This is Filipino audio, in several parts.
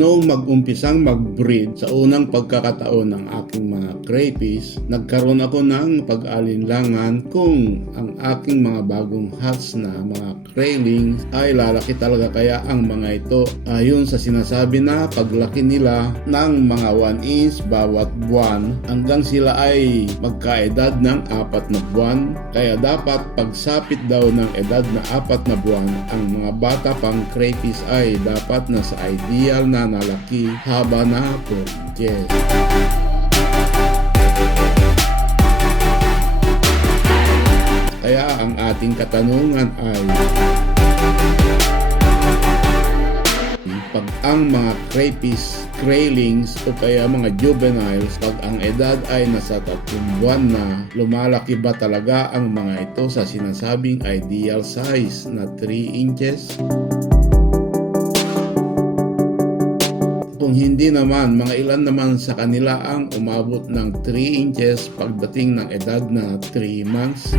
Noong mag-umpisang mag-breed sa unang pagkakataon ng aking mga crayfish, nagkaroon ako ng pag-alinlangan kung ang aking mga bagong hatch na mga craylings ay lalaki talaga kaya ang mga ito ayon sa sinasabi na paglaki nila ng mga 1 inch bawat buwan hanggang sila ay magkaedad ng 4 na buwan. Kaya dapat pagsapit daw ng edad na 4 na buwan, ang mga bata pang crayfish ay dapat nasa ideal na nalaki haba na 4 inches. Kaya ang ating katanungan ay pag ang mga crayfish, craylings o kaya mga juveniles, pag ang edad ay nasa 3 buwan na, lumalaki ba talaga ang mga ito sa sinasabing ideal size na 3 inches? Kung hindi naman, mga ilan naman sa kanila ang umabot ng 3 inches pagdating ng edad na 3 months?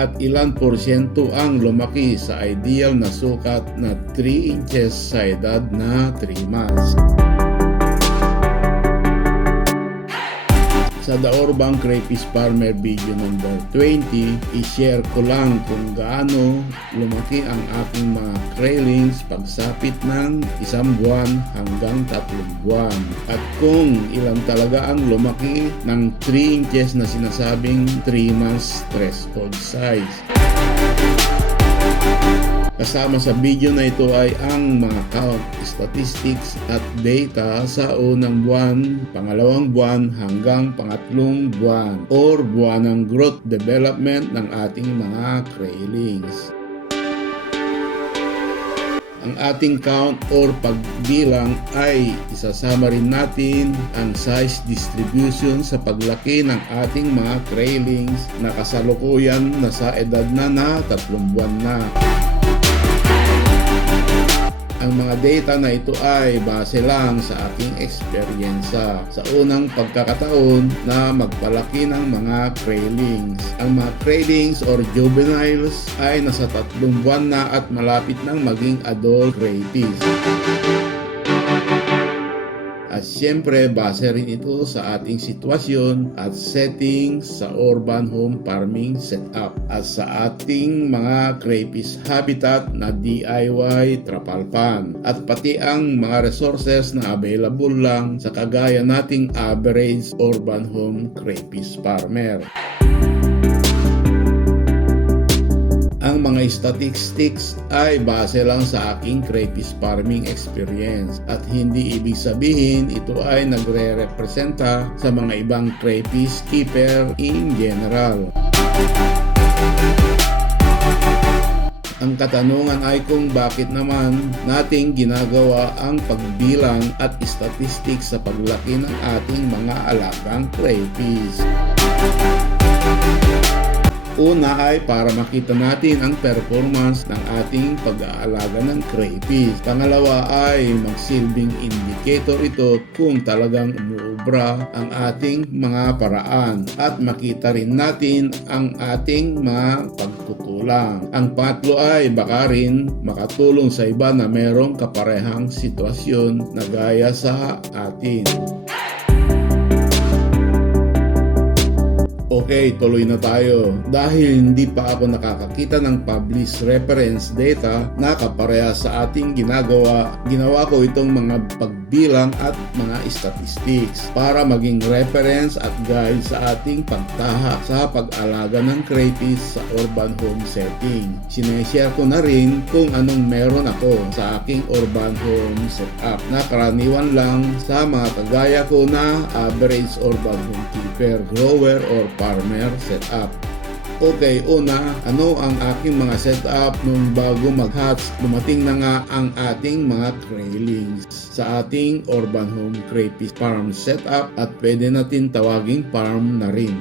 At ilan porsyento ang lumaki sa ideal na sukat na 3 inches sa edad na 3 months? Sa The Urban Crayfish Farmer video number 20, i-share ko lang kung gaano lumaki ang aking mga craylings pagsapit ng 1 buwan hanggang 3 buwan. At kung ilan talaga ang lumaki ng 3 inches na sinasabing 3 months threshold size. Kasama sa video na ito ay ang mga count, statistics at data sa unang buwan, pangalawang buwan hanggang pangatlong buwan or buwan ng growth development ng ating mga craylings. Ang ating count or pagbilang ay isasama rin natin ang size distribution sa paglaki ng ating mga craylings na kasalukuyan na sa edad na 3 buwan na. Ang mga data na ito ay base lang sa aking eksperyensa sa unang pagkakataon na magpalaki ng mga craylings. Ang mga craylings or juveniles ay nasa 3 buwan na at malapit ng maging adult crayfish. At siyempre, base rin ito sa ating sitwasyon at settings sa urban home farming setup at sa ating mga crayfish habitat na DIY trapalpan at pati ang mga resources na available lang sa kagaya nating average urban home crayfish farmer. Ang mga statistics ay base lang sa aking crayfish farming experience at hindi ibig sabihin ito ay nagre-representa sa mga ibang crayfish keeper in general. Ang katanungan ay kung bakit naman nating ginagawa ang pagbilang at statistics sa paglaki ng ating mga alagang crayfish. Una ay para makita natin ang performance ng ating pag-aalaga ng crayfish. Pangalawa ay magsilbing indicator ito kung talagang umuubra ang ating mga paraan at makita rin natin ang ating mga pagkukulang. Ang pangatlo ay baka rin makatulong sa iba na merong kaparehang sitwasyon na gaya sa atin. Okay, tuloy na tayo. Dahil hindi pa ako nakakakita ng published reference data na kapareha sa ating ginawa ko itong mga pagbilang at mga statistics para maging reference at guide sa ating pagtahak sa pag-alaga ng crayfish sa urban home setting. Sineshare ko na rin kung anong meron ako sa aking urban home setup na karaniwan lang sa mga kagaya ko na average urban home keeper, grower or farmer setup. Okay, una, ano ang aking mga setup nung bago mag-hatch? Dumating na nga ang ating mga craylings sa ating urban home crayfish farm setup at pwede natin tawaging farm na rin.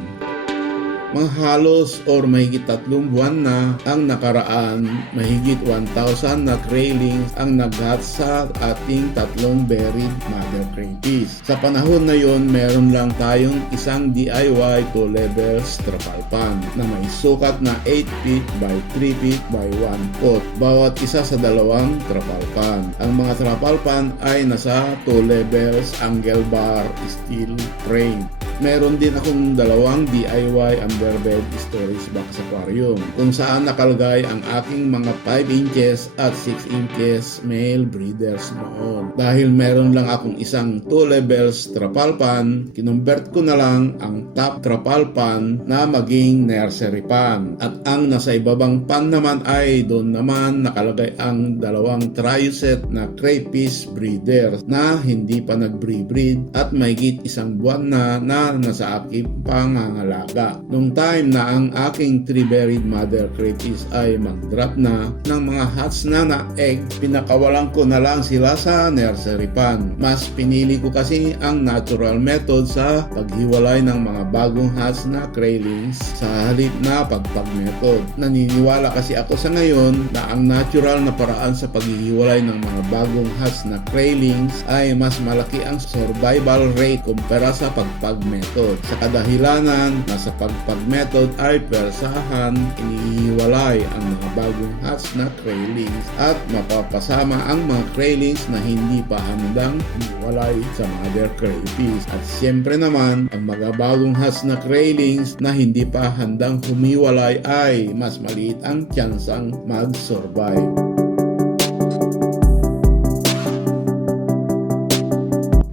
Mga halos or mahigit 3 buwan na ang nakaraan, mahigit 1,000 na craylings ang naghatch sa ating 3 buried mother crayfish. Sa panahon na yon, meron lang tayong isang DIY 2 levels trapal pan na may sukat na 8 feet by 3 feet by 1 foot bawat isa sa dalawang trapal pan. Ang mga trapal pan ay nasa 2 levels angle bar steel frame. Meron din akong 2 DIY underbed storage box aquarium kung saan nakalagay ang aking mga 5 inches at 6 inches male breeders noon. Dahil meron lang akong isang 2 levels trapal pan, kinumbert ko na lang ang top trapal pan na maging nursery pan. At ang nasa ibabang pan naman ay doon naman nakalagay ang 2 trioset na crayfish breeders na hindi pa nag-breed at mahigit 1 buwan na nasa aking pangangalaga. Nung time na ang aking 3 buried mother crayfish ay mag-drop na ng mga hatch na egg, pinakawalan ko na lang sila sa nursery pan. Mas pinili ko kasi ang natural method sa paghiwalay ng mga bagong hatch na craylings sa halip na pagpag method. Naniniwala kasi ako sa ngayon na ang natural na paraan sa paghihiwalay ng mga bagong hatch na craylings ay mas malaki ang survival rate kumpara sa pagpag method. Sa kadahilanan na sa pagpag method ay persahan inihiwalay ang mga bagong hatch na craylings at mapapasama ang mga craylings na hindi pa handang hiwalay sa mother crayfish. At siyempre naman ang mga bagong hatch na craylings na hindi pa handang humiwalay ay mas maliit ang tsansang mag-survive.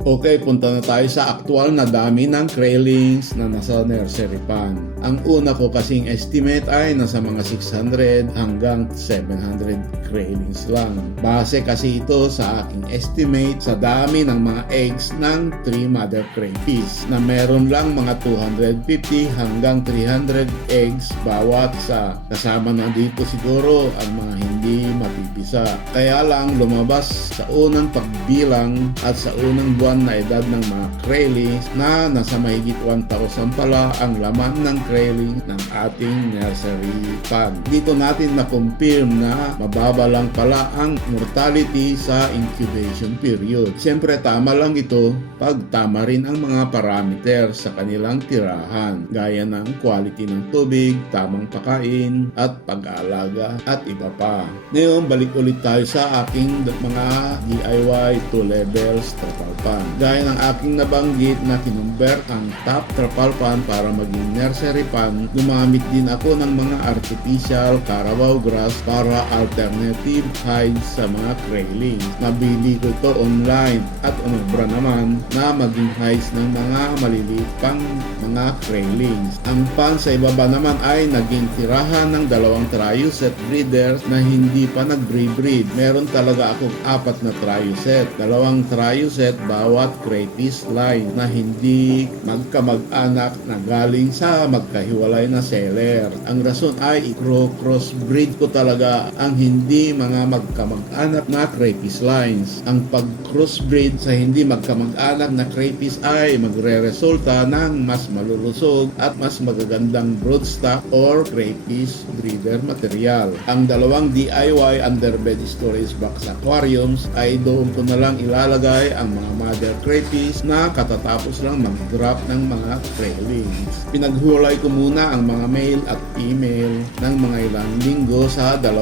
Okay, punta na tayo sa aktual na dami ng craylings na nasa nursery pan. Ang una ko kasing estimate ay nasa mga 600 hanggang 700 craylings lang. Base kasi ito sa aking estimate sa dami ng mga eggs ng 3 mother crayfish na meron lang mga 250 hanggang 300 eggs bawat isa. Kasama na dito siguro ang mga hindi mapipisa. Kaya lang lumabas sa unang pagbilang at sa unang buwan na edad ng mga craylings na nasa mahigit 1,000 pala ang laman ng crayling ng ating nursery pan. Dito natin na-confirm na mababa lang pala ang mortality sa incubation period. Siyempre tama lang ito pag tama rin ang mga parameter sa kanilang tirahan gaya ng quality ng tubig, tamang pagkain at pag-aalaga at iba pa. Ngayon balik ulit tayo sa aking mga DIY 2 levels trapal pan. Gaya ng aking nabanggit na kinumbert ang top trapal pan para maging nursery pan, gumamit din ako ng mga artificial Carabao grass para alternative hides sa mga craylings. Nabili ko ito online at umubra naman na maging hides ng mga maliliit pang mga craylings. Ang pan sa ibaba naman ay naging tirahan ng 2 trioset breeders na hindi pa nag-breed. Meron talaga akong 4 na trioset, 2 trioset bawat crayfish line na hindi magkamag-anak na galing sa magkahiwalay na seller. Ang rason ay i-crossbreed ko talaga ang hindi mga magkamag-anak na crayfish lines. Ang pag-crossbreed sa hindi magkamag-anak na crayfish ay magre-resulta ng mas malulusog at mas magagandang broodstock or crayfish breeder material. Ang 2 DIY underbed storage box aquariums ay doon ko na lang ilalagay ang mga mother crayfish na katatapos lang mag-drop ng mga craylings. Pinaghulay ko muna ang mga male at female ng mga ilang linggo sa 2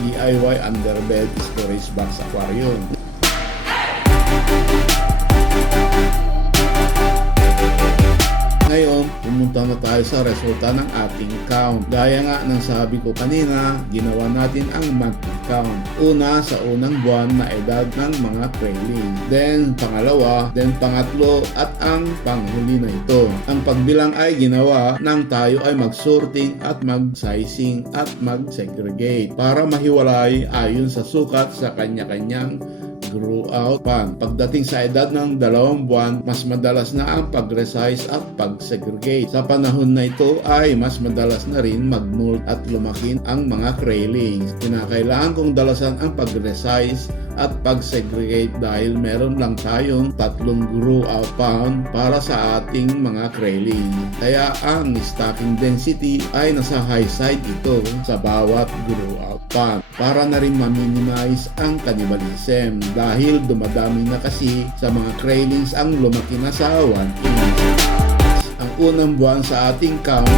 DIY underbed storage box aquarium. Ngayon, pumunta na tayo sa resulta ng ating count. Gaya nga ng sabi ko kanina, ginawa natin ang monthly count. Una sa unang buwan na edad ng mga crayling. Then pangalawa, then pangatlo at ang panghuli na ito. Ang pagbilang ay ginawa nang tayo ay mag-sorting at mag-sizing at mag-segregate para mahiwalay ayon sa sukat sa kanya-kanyang grew out pan. Pagdating sa edad ng 2 buwan, mas madalas na ang pag-resize at pag-segregate. Sa panahon na ito ay mas madalas na rin mag-molt at lumakin ang mga craylings. Kinakailangan kong dalasan ang pag-resize at pag-segregate dahil meron lang tayong 3 grow out pan para sa ating mga crayling. Kaya ang stocking density ay nasa high side ito sa bawat grow out pan para na rin ma-minimize ang cannibalism dahil dumadami na kasi sa mga craylings ang lumaki na sa 1 inch. Ang unang buwan sa ating count,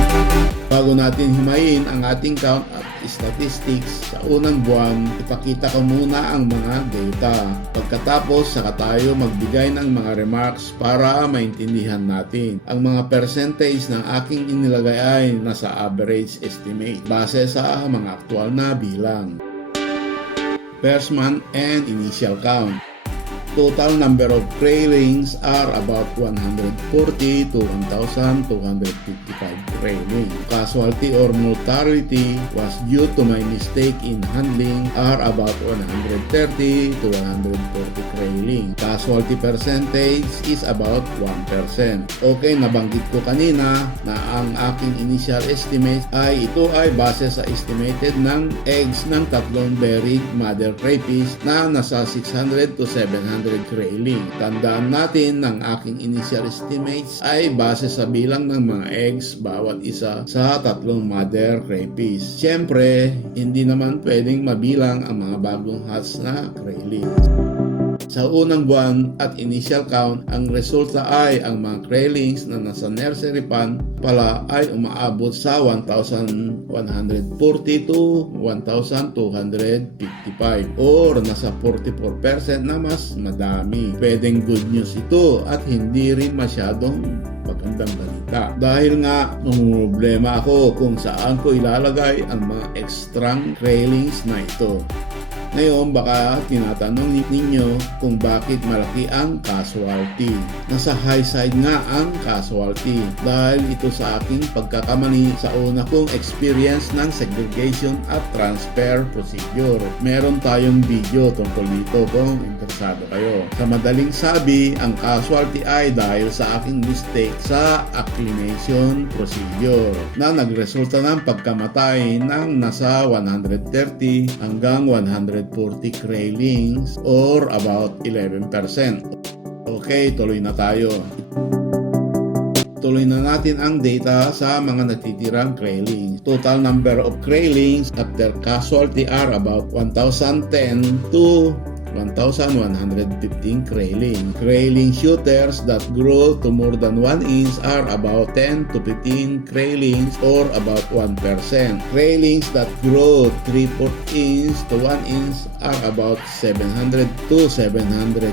bago natin himayin ang ating count at statistics, sa unang buwan, ipakita ko muna ang mga data. Pagkatapos, saka tayo magbigay ng mga remarks para maintindihan natin. Ang mga percentage ng aking inilagay ay nasa average estimate base sa mga aktual na bilang. First month and initial count. Total number of craylings are about 140 to 1,255 crayling. Casualty or mortality was due to my mistake in handling are about 130 to 140 crayling. Casualty percentage is about 1%. Okay, nabanggit ko kanina na ang aking initial estimate ay ito ay base sa estimated ng eggs ng 3 buried mother crayfish na nasa 600 to 700 crayling. Tandaan natin ng aking initial estimates ay base sa bilang ng mga eggs bawat isa sa 3 mother crayfish. Siyempre, hindi naman pwedeng mabilang ang mga bagong hatch na crayling. Sa unang buwan at initial count, ang resulta ay ang mga craylings na nasa nursery pan pala ay umaabot sa 1,140 to 1,255 or nasa 44% na mas madami. Pwedeng good news ito at hindi rin masyadong magandang balita. Dahil nga, problema ako kung saan ko ilalagay ang mga extrang craylings na ito. Ngayon, baka tinatanong ninyo kung bakit malaki ang casualty. Nasa high side nga ang casualty dahil ito sa aking pagkakamali sa una kong experience ng segregation at transfer procedure. Meron tayong video tungkol dito kung interesado kayo. Sa madaling sabi, ang casualty ay dahil sa aking mistake sa acclimation procedure na nagresulta ng pagkamatay ng nasa 130 hanggang 140 craylings or about 11%. Okay, tuloy na tayo. Tuloy na natin ang data sa mga natitirang craylings. Total number of craylings after casualty are about 1,010 to 1,115 crayling. Crayling shooters that grow to more than 1 inch are about 10 to 15 craylings or about 1%. Craylings that grow 3/4 inch to 1 inch are about 700 to 750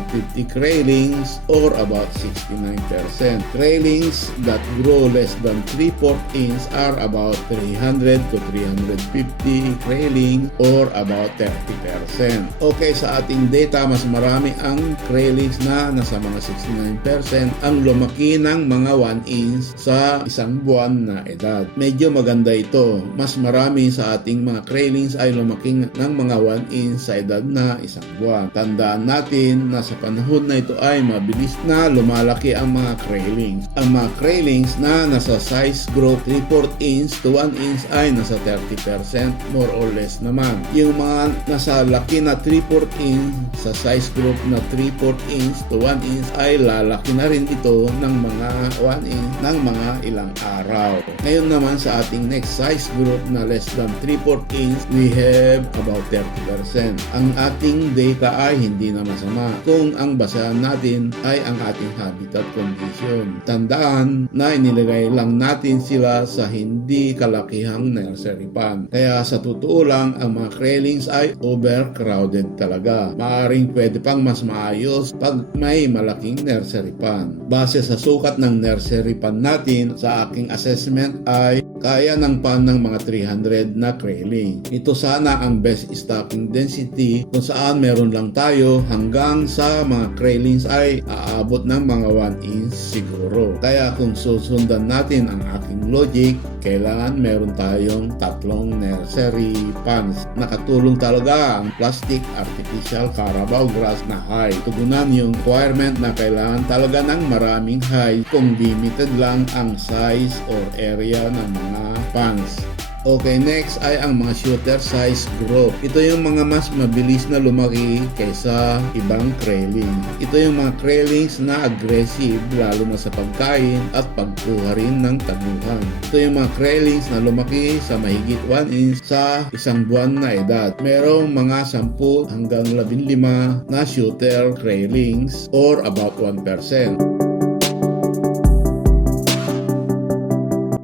craylings or about 69%. Craylings that grow less than 3/4 inch are about 300 to 350 crayling or about 30%. Okay, sa ating data, mas marami ang craylings na nasa mga 69% ang lumaki ng mga 1 inch sa isang buwan na edad. Medyo maganda ito. Mas marami sa ating mga craylings ay lumaki ng mga 1 inch sa edad na isang buwan. Tandaan natin na sa panahon na ito ay mabilis na lumalaki ang mga craylings. Ang mga craylings na nasa size group 3/4 inch to 1 inch ay nasa 30% more or less naman. Yung mga nasa laki na 3/4 inch sa size group na 3/4 inch to 1 inch ay lalaki na rin ito ng mga 1 inch ng mga ilang araw. Ngayon naman sa ating next size group na less than 3/4 inch, we have about 30%. Ang ating data ay hindi na masama kung ang basehan natin ay ang ating habitat condition. Tandaan na inilagay lang natin sila sa hindi kalakihang nursery pan. Kaya sa totoo lang, ang mga craylings ay overcrowded talaga. Maaring pwede pang mas maayos pag may malaking nursery pan. Base sa sukat ng nursery pan natin, sa aking assessment ay kaya ng pan ng mga 300 na crayling. Ito sana ang best stocking density kung saan meron lang tayo hanggang sa mga craylings ay aabot ng mga 1 inch siguro. Kaya kung susundan natin ang aking logic, kailangan meron tayong 3 nursery pans. Nakatulong talaga ang plastic artificial Carabao grass na high. Tugunan yung requirement na kailangan talaga ng maraming high kung limited lang ang size or area ng mga pans. Okay, next ay ang mga shooter size group. Ito yung mga mas mabilis na lumaki kaysa ibang grayling. Ito yung mga graylings na aggressive lalo na sa pagkain at pagkuha rin ng taguhan. Ito yung mga graylings na lumaki sa mahigit 1 inch sa isang buwan na edad. Merong mga 10 hanggang 15 na shooter graylings or about 1%.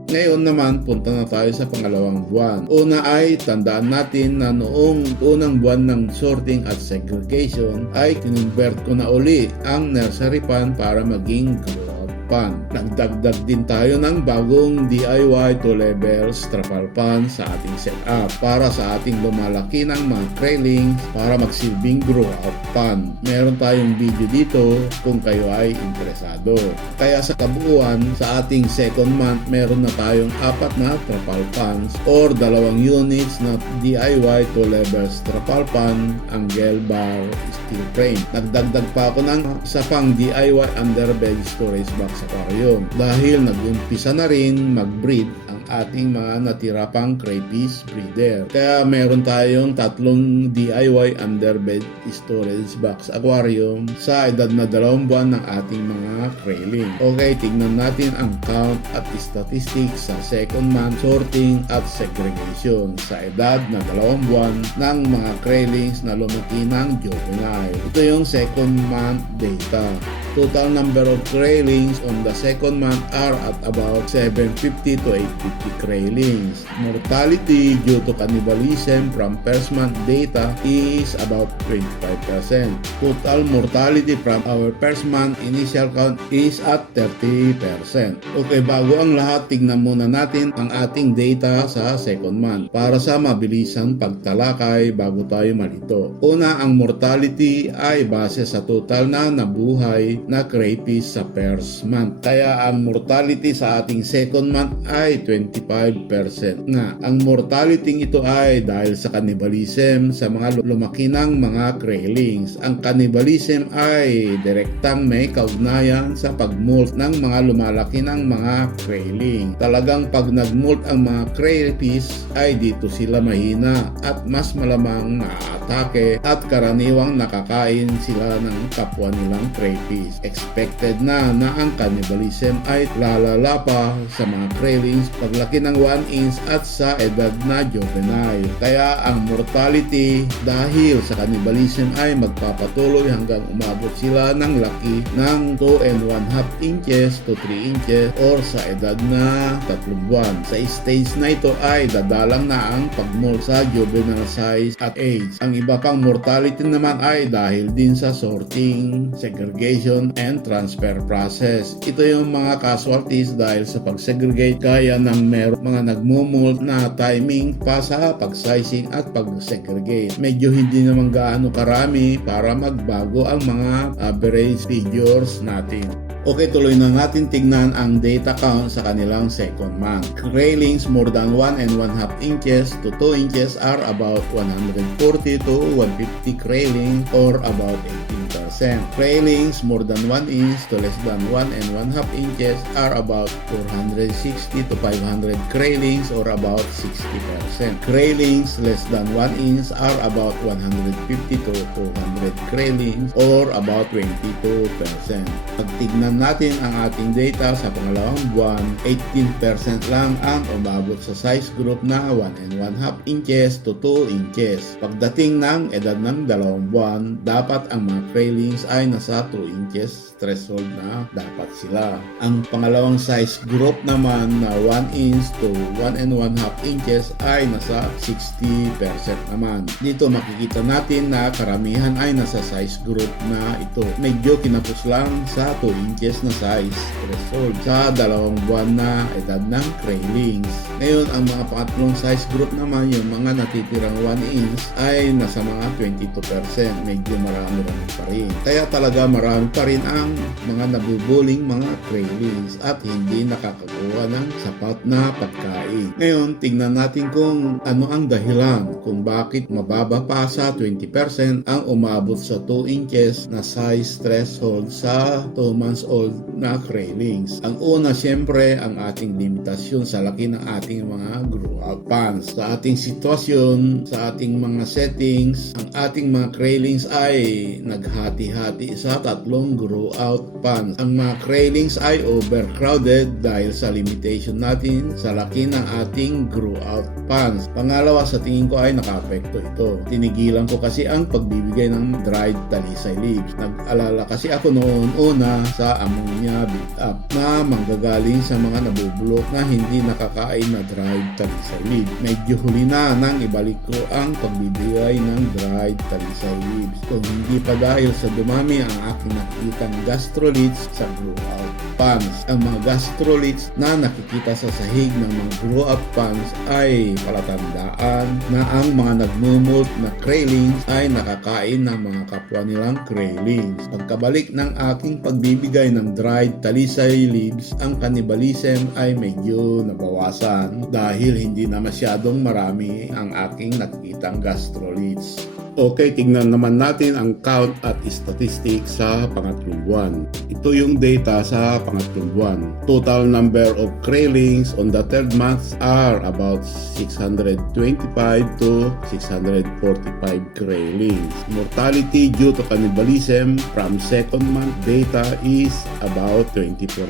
Ngayon naman, punta na tayo sa pangalawang buwan. Una ay tandaan natin na noong unang buwan ng sorting at segregation ay kinonvert ko na uli ang nursery pan para maging grow-out pan. Nagdagdag din tayo ng bagong DIY 2-level trapal pan sa ating setup para sa ating lumalaki ng mga graylings para magsilbing grow-out pan. Meron tayong video dito kung kayo ay interesado. Kaya sa kabuuan, sa ating second month, meron na tayong 4 na trapal pans or 2 units na DIY 2-level trapal pan, angle bar, steel frame. Nagdagdag pa ako ng isa pang DIY underbed storage box aquarium dahil nag-umpisa na rin mag-breed ang ating mga natira pang crayfish breeder. Kaya meron tayong 3 DIY underbed storage box aquarium sa edad na 2 buwan ng ating mga grayling. Okay, tignan natin ang count at statistics sa second month sorting at segregation sa edad na 2 buwan ng mga graylings na lumaki ng juvenile. Ito yung second month data. Total number of graylings on the second month are at about 750 to 850 graylings. Mortality due to cannibalism from first month data is about 25%. Total mortality from our first month initial count is at 30%. Okay, bago ang lahat, tignan muna natin ang ating data sa second month para sa mabilisang pagtalakay bago tayo malito. Una, ang mortality ay base sa total na nabuhay na crayfish sa first month. Kaya ang mortality sa ating second month ay 25% nga. Ang mortality ito ay dahil sa cannibalism sa mga lumaki ng mga graylings. Ang cannibalism ay direktang may kaugnayan sa pagmoult ng mga lumalaki ng mga grayling. Talagang pag nagmoult ang mga crayfish ay dito sila mahina at mas malamang naatake at karaniwang nakakain sila ng kapwa nilang crayfish. Expected na ang cannibalism ay lalala pa sa mga graylings paglaki ng 1 inch at sa edad na juvenile. Kaya ang mortality dahil sa cannibalism ay magpapatuloy hanggang umabot sila ng laki ng 2 1/2 inches to 3 inches or sa edad na 3 buwan. Sa stage na ito ay dadalang na ang pagmoult sa juvenile size at age. Ang iba pang mortality naman ay dahil din sa sorting, segregation, and transfer process. Ito yung mga casualties dahil sa pag-segregate kaya ng mga nagmumoult na timing pa sa pag-sizing at pag-segregate. Medyo hindi naman gaano karami para magbago ang mga average figures natin. Okay, tuloy na natin tignan ang data count sa kanilang second month. Graylings more than 1 1/2 inches to 2 inches are about 140 to 150 grayling or about 18%. Graylings more than 1 inch to less than 1 1/2 inches are about 460 to 500 graylings or about 60%. Graylings less than 1 inch are about 150 to 200 graylings or about 22%. Pagtignan natin ang ating data sa pangalawang buwan, 18% lang ang umabot sa size group na 1 1/2 inches to 2 inches. Pagdating ng edad ng 2 buwan, dapat ang mga graylings ay nasa 2 inches threshold na dapat sila. Ang pangalawang size group naman na 1 inch to 1 1/2 inches ay nasa 60% naman. Dito makikita natin na karamihan ay nasa size group na ito. Medyo kinapos lang sa 2 inches na size threshold sa 2 buwan na edad ng graylings. Ngayon, ang mga pangatlong size group naman, yung mga natitirang 1 inch ay nasa mga 22%. Medyo marami pa rin. pagkain. Kaya talaga marami pa rin ang mga nabubuling mga cravings at hindi nakakakuha ng sapat na pagkain. Ngayon, tingnan natin kung ano ang dahilan kung bakit mababa pa sa 20% ang umabot sa 2 inches na size threshold sa 2 months old na cravings. Ang una, syempre, ang ating limitasyon sa laki ng ating mga grow out pans. Sa ating sitwasyon, sa ating mga settings, ang ating mga cravings ay naghati-hati sa 3 grow out pans. Ang mga cravings ay overcrowded dahil sa limitation natin sa laki ng ating grow out pans. Pangalawa, sa tingin ko ay nakaapekto ito. Tinigilan ko kasi ang pagbibigay ng dried talisay leaves. Nag-alala kasi ako noon una sa ammonia build-up na manggagaling sa mga nabubulok na hindi nakakain na dried talisay leaves. Medyo huli na nang ibalik ko ang pagbibigay ng dried talisay leaves. Kung hindi pa dahil sa dumami ang aking nakikitang gastroliths sa grow out pans. Ang mga gastroliths na nakikita sa sahig ng mga grow out pans ay palatandaan na ang mga nagmumult na craylings ay nakakain ng mga kapwa nilang craylings. Pagkabalik ng aking pagbibigay ng dried talisay leaves, ang cannibalism ay medyo nabawasan dahil hindi na masyadong marami ang aking nakikitang gastroliths. Okay, tingnan naman natin ang count at statistics sa pangatlong buwan. Ito yung data sa pangatlong buwan. Total number of craylings on the third month are about 625 to 645 craylings. Mortality due to cannibalism from second month data is about 24%.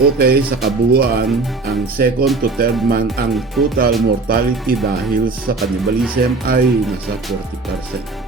Okay, sa kabuuan, ang second to third month, ang total mortality dahil sa cannibalism ay nasa 40%.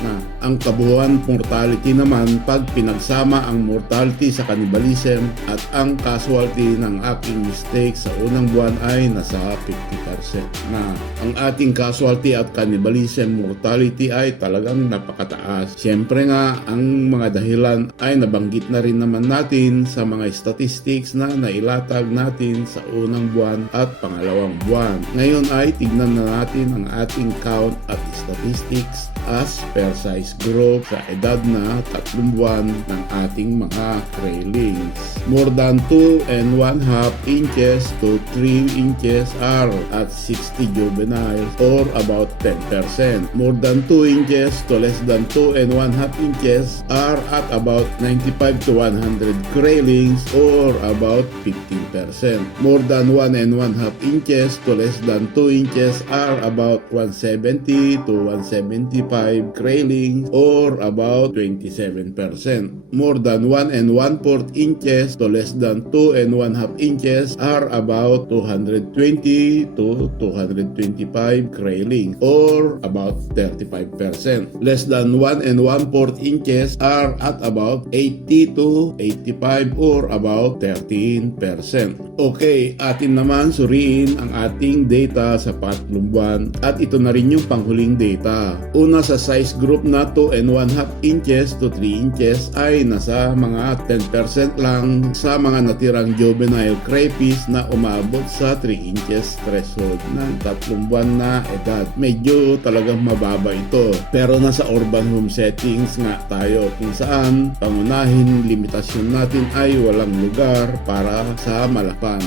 Na ang kabuuan mortality naman pag pinagsama ang mortality sa cannibalism at ang casualty ng aking mistake sa unang buwan ay nasa 50%. Na ang ating casualty at cannibalism mortality ay talagang napakataas. Siyempre nga, ang mga dahilan ay nabanggit na rin naman natin sa mga statistics na nailatag natin sa unang buwan at pangalawang buwan. Ngayon ay tignan na natin ang ating count at statistics as per size group sa edad na 3 buwan ng ating mga craylings. More than 2 and 1/2 inches to 3 inches are at 60 juveniles or about 10%. More than 2 inches to less than 2 and 1/2 inches are at about 95 to 100 craylings or about 15%. More than 1 and 1/2 inches to less than 2 inches are about 170 to 175 craylings or about 27%. More than 1 and 1/4 inches to less than 2 and 1/2 inches are about 220 to 225 craylings or about 35%. Less than 1 and 1/4 inches are at about 80 to 85 or about 13%. Okay, atin naman suriin ang ating data sa patlong buwan at ito na rin yung panghuling data. Una, sa size group na 2 and 1/2 inches to 3 inches ay nasa mga 10% lang sa mga natirang juvenile crayfish na umabot sa 3 inches threshold ng 3 buwan na edad. Medyo talagang mababa ito. Pero nasa urban home settings nga tayo kung saan pangunahin limitasyon natin ay walang lugar para sa malapan.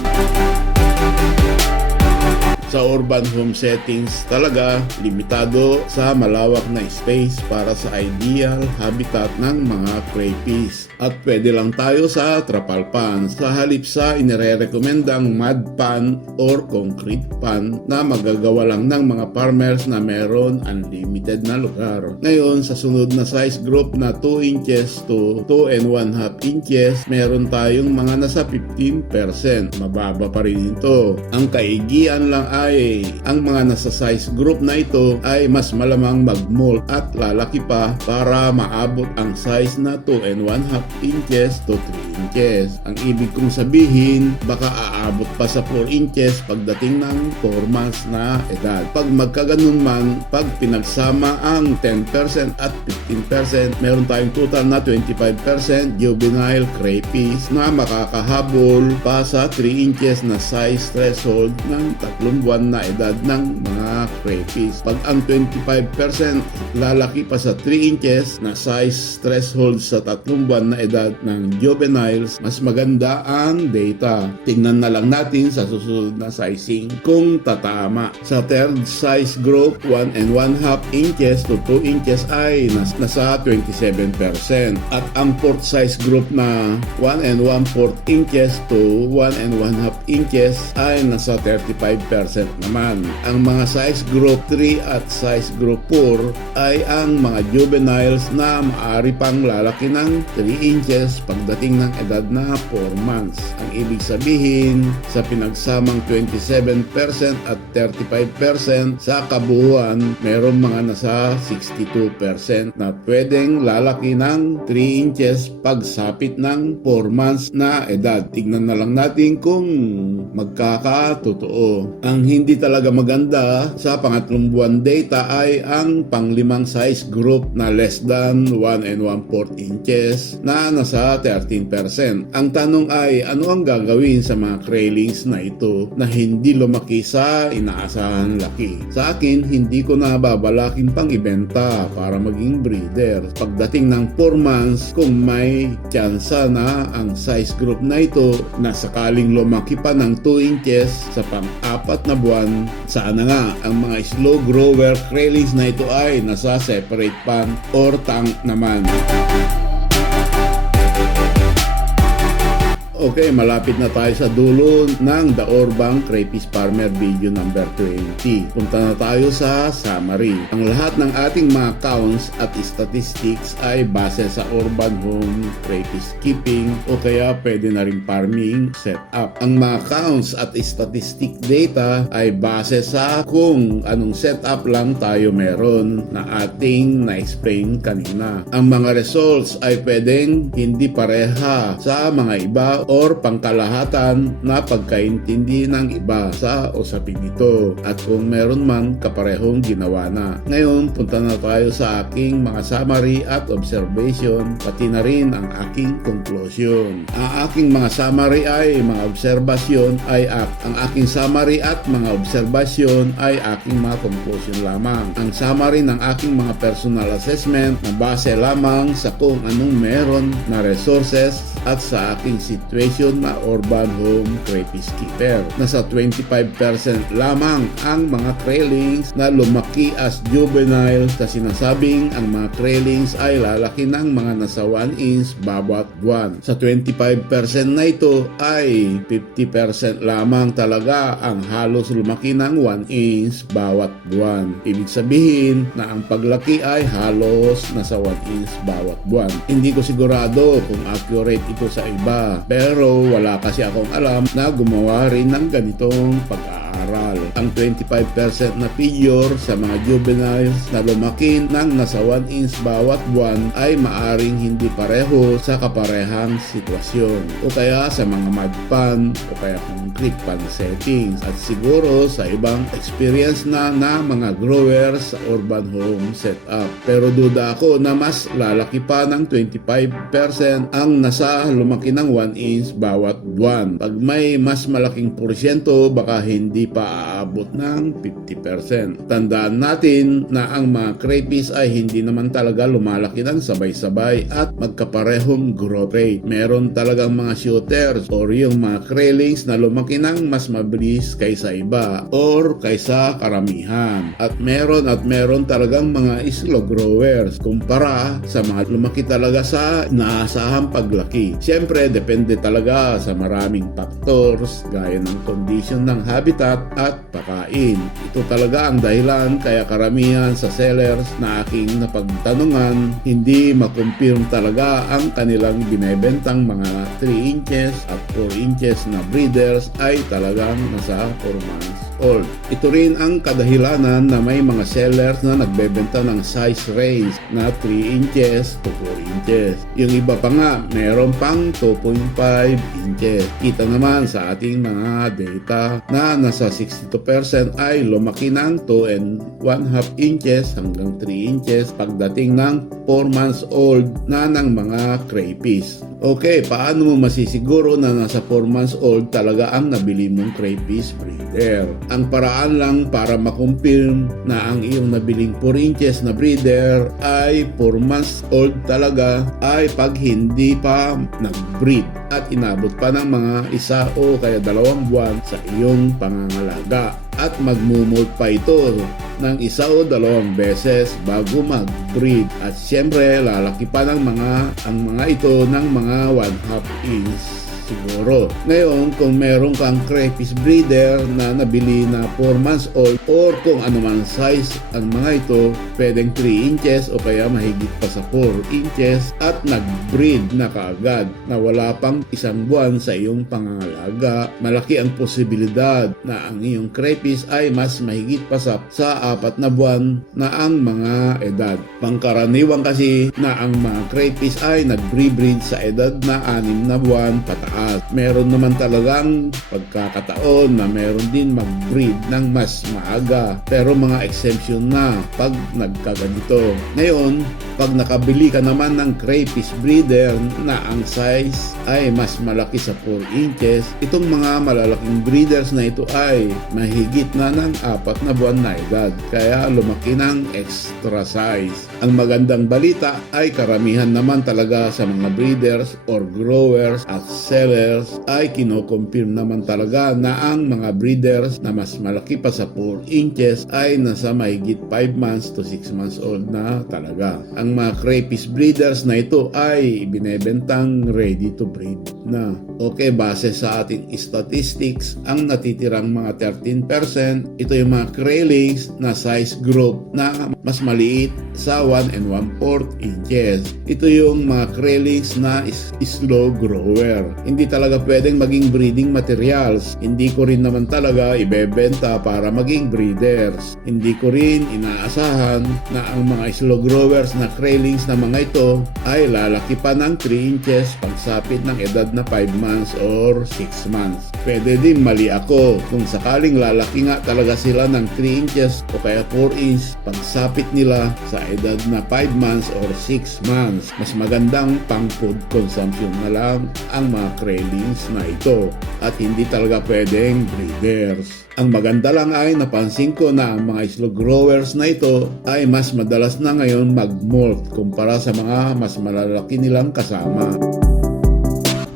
Sa urban home settings talaga, limitado sa malawak na space para sa ideal habitat ng mga crayfish. At pwede lang tayo sa trapal pan sa halip sa inirerekomendang mud pan or concrete pan na magagawa lang ng mga farmers na meron unlimited na lugar. Ngayon, sa sunod na size group na 2 inches to 2 and 1/2 inches, meron tayong mga nasa 15%. Mababa pa rin ito. Ang kaigian lang ay ang mga nasa size group na ito ay mas malamang mag-molt at lalaki pa para maabot ang size na 2 and 1/2 inches to 3 inches. Ang ibig kong sabihin, baka aabot pa sa 4 inches pagdating ng 4 months na edad. Pag magkaganon man, pag pinagsama ang 10% at 15%, meron tayong total na 25% juvenile crayfish na makakahabol pa sa 3 inches na size threshold ng 3 buwan buwan na edad ng mga crayfish. Pag ang 25% lalaki pa sa 3 inches na size threshold sa 3 buwan na edad ng juveniles, mas maganda ang data. Tingnan na lang natin sa susunod na sizing kung tatama. Sa third size group, 1 1/2 inches to 2 inches ay nasa 27%. At ang fourth size group na 1 1/4 inches to 1 1/2 inches ay nasa 35% naman. Ang mga size group 3 at size group 4 ay ang mga juveniles na maaari pang lalaki ng 3 inches pagdating ng edad na 4 months. Ang ibig sabihin, sa pinagsamang 27% at 35% sa kabuuan, merong mga nasa 62% na pwedeng lalaki ng 3 inches pagsapit ng 4 months na edad. Tignan na lang natin kung magkakatotoo. Ang hindi talaga maganda sa pangatlong buwan data ay ang panglimang size group na less than 1 1/4 inches na nasa 13%. Ang tanong ay, ano ang gagawin sa mga craylings na ito na hindi lumaki sa inaasahan laki? Sa akin, hindi ko na babalakin pang ibenta para maging breeder. Pagdating ng 4 months, kung may tsansa na ang size group na ito na sakaling lumaki pa ng 2 inches sa pang-4 na buwan, sana nga ang mga slow grower craylings na ito ay nasa separate pan or tank naman. Okay, malapit na tayo sa dulo ng The Urban Crayfish Farmer video number 20. Punta na tayo sa summary. Ang lahat ng ating mga counts at statistics ay base sa urban home crayfish keeping o kaya pwede na rin farming setup. Ang mga counts at statistic data ay base sa kung anong setup lang tayo meron na ating na-explain kanina. Ang mga results ay pwedeng hindi pareha sa mga iba or pangkalahatan na pagkaintindi ng iba sa usapin ito at kung meron man kaparehong ginawa na. Ngayon, punta na tayo sa aking mga summary at observation pati na rin ang aking conclusion. Ang aking mga summary ay mga obserbasyon ay ang aking summary at mga obserbasyon ay aking mga conclusion lamang. Ang summary ng aking mga personal assessment na base lamang sa kung anong meron na resources at sa aking situation na urban home crayfish keeper. Nasa 25% lamang ang mga craylings na lumaki as juvenile sa sinasabing ang mga craylings ay lalaki ng mga nasa 1 inch bawat buwan. Sa 25% na ito ay 50% lamang talaga ang halos lumaki ng 1 inch bawat buwan. Ibig sabihin na ang paglaki ay halos nasa 1 inch bawat buwan. Hindi ko sigurado kung accurate ito sa iba, pero wala kasi akong alam na gumawa rin ng ganitong pag-aaral. Ang 25% na figure sa mga juveniles na lumaki ng nasa 1 inch bawat buwan ay maaring hindi pareho sa kaparehang sitwasyon o kaya sa mga mud pan o kaya concrete pan settings at siguro sa ibang experience na mga growers sa urban home setup. Pero duda ako na mas lalaki pa ng 25% ang nasa lumaki ng 1 inch bawat buwan. Pag may mas malaking porsyento, baka hindi pa aabot ng 50%. Tandaan natin na ang mga crayfish ay hindi naman talaga lumalaki ng sabay-sabay at magkaparehong growth rate. Meron talagang mga shooters or yung mga craylings na lumaki ng mas mabilis kaysa iba or kaysa karamihan. At meron talagang mga slow growers kumpara sa mga lumaki talaga sa inaasahang paglaki. Siyempre, depende talaga sa maraming factors gaya ng condition ng habitat at pakain. Ito talaga ang dahilan kaya karamihan sa sellers na aking napagtanungan hindi makumpirm talaga ang kanilang binebentang mga 3 inches at 4 inches na breeders ay talagang nasa 4 months old. Ito rin ang kadahilanan na may mga sellers na nagbebenta ng size range na 3 inches to 4 inches. Yung iba pa nga, meron pang 2.5 inches. Kita naman sa ating mga data na nasa sa 62% ay lumaki ng 2.5 inches hanggang 3 inches pagdating ng 4 months old na ng mga crayfish. Okay, paano mo masisiguro na nasa 4 months old talaga ang nabili mong crayfish breeder? Ang paraan lang para makumpirm na ang iyong nabiling 4 inches na breeder ay 4 months old talaga ay pag hindi pa nag-breed at inabot pa ng mga 1 o kaya 2 buwan sa iyong pangangalaga at magmumolt pa ito ng 1 o 2 beses bago mag-breed at siyempre lalaki pa ng ang mga ito ng mga 1/2 inch siguro. Ngayon, kung meron kang crayfish breeder na nabili na 4 months old or kung anuman size ang mga ito, pwedeng 3 inches o kaya mahigit pa sa 4 inches at nag-breed na kaagad na wala pang 1 buwan sa iyong pangangalaga, malaki ang posibilidad na ang iyong crayfish ay mas mahigit pa sa 4 na buwan na ang mga edad. Pangkaraniwan kasi na ang mga crayfish ay nag-breed sa edad na 6 na buwan pataas. Meron naman talagang pagkakataon na meron din mag-breed ng mas maaga, pero mga exemption na pag nagkaganito. Ngayon, pag nakabili ka naman ng crayfish breeder na ang size ay mas malaki sa 4 inches, itong mga malalaking breeders na ito ay mahigit na ng 4 na buwan na edad, kaya lumaki ng extra size. Ang magandang balita ay karamihan naman talaga sa mga breeders or growers at sellers ay kino-confirm naman talaga na ang mga breeders na mas malaki pa sa 4 inches ay nasa mahigit 5 months to 6 months old na talaga. Ang mga crayfish breeders na ito ay binebentang ready to breed na. Okay, base sa ating statistics, ang natitirang mga 13%, ito yung mga craylings na size group na mas maliit sa 1 1/4 inches. Ito yung mga craylings na slow grower. Hindi talaga pwedeng maging breeding materials. Hindi ko rin naman talaga ibebenta para maging breeders. Hindi ko rin inaasahan na ang mga slow growers na craylings na mga ito ay lalaki pa ng 3 inches pagsapit ng edad na 5 months or 6 months. Pwede din mali ako kung sakaling lalaki nga talaga sila ng 3 inches o kaya 4 inch pagsapit nila sa edad na 5 months or 6 months. Mas magandang pang food consumption na lang ang mga craylings na ito at hindi talaga pwedeng breeders. Ang maganda lang ay napansin ko na ang mga slow growers na ito ay mas madalas na ngayon mag-molt kumpara sa mga mas malalaki nilang kasama.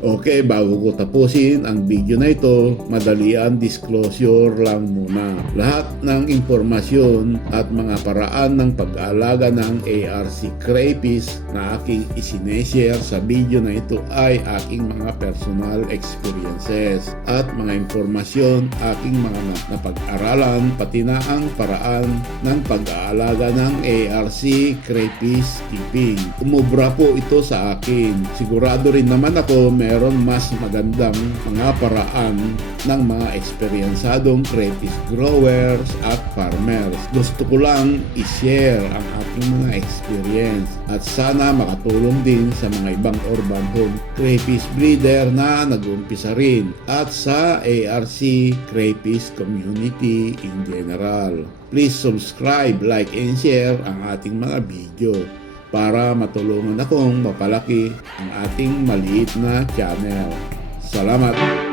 Okay, bago ko tapusin ang video na ito, madalian disclosure lang muna. Lahat ng impormasyon at mga paraan ng pag-aalaga ng ARC crayfish na aking isineshare sa video na ito ay aking mga personal experiences at mga impormasyon aking mga napag-aralan pati na ang paraan ng pag-aalaga ng ARC crayfish keeping. Umubra po ito sa akin. Sigurado rin naman ako meron mas magandang mga paraan ng mga eksperyensadong crayfish growers at farmers. Gusto ko lang i-share ang aking mga experience at sana makatulong din sa mga ibang urban home crayfish breeder na nag-umpisa rin at sa ARC crayfish community in general. Please subscribe, like, and share ang ating mga video para matulungan akong mapalaki ang ating maliit na channel. Salamat!